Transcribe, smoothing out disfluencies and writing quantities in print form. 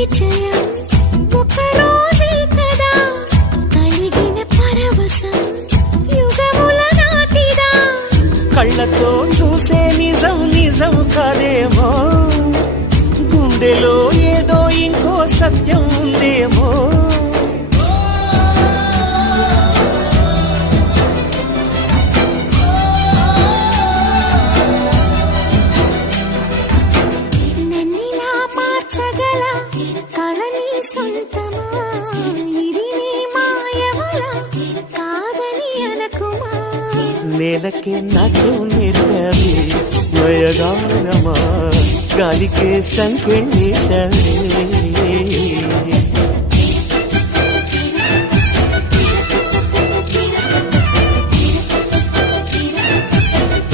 పరిచయం ఒక రోజే కదా కలిగిన పరవశం యుగముల నాటిదా కళ్ళతో చూసే నిజం నిజం కాదేమో గుండెలో ఏదో ఇంకో సత్యం ఉందేమో నన్నిలా మార్చగల కళని సొంతమా ఇది నీ మాయవల కాదని అనకుమా నేలకే నాట్యం నేర్పాలి నయగానమా గాలికే సంకెళ్ళేశాలి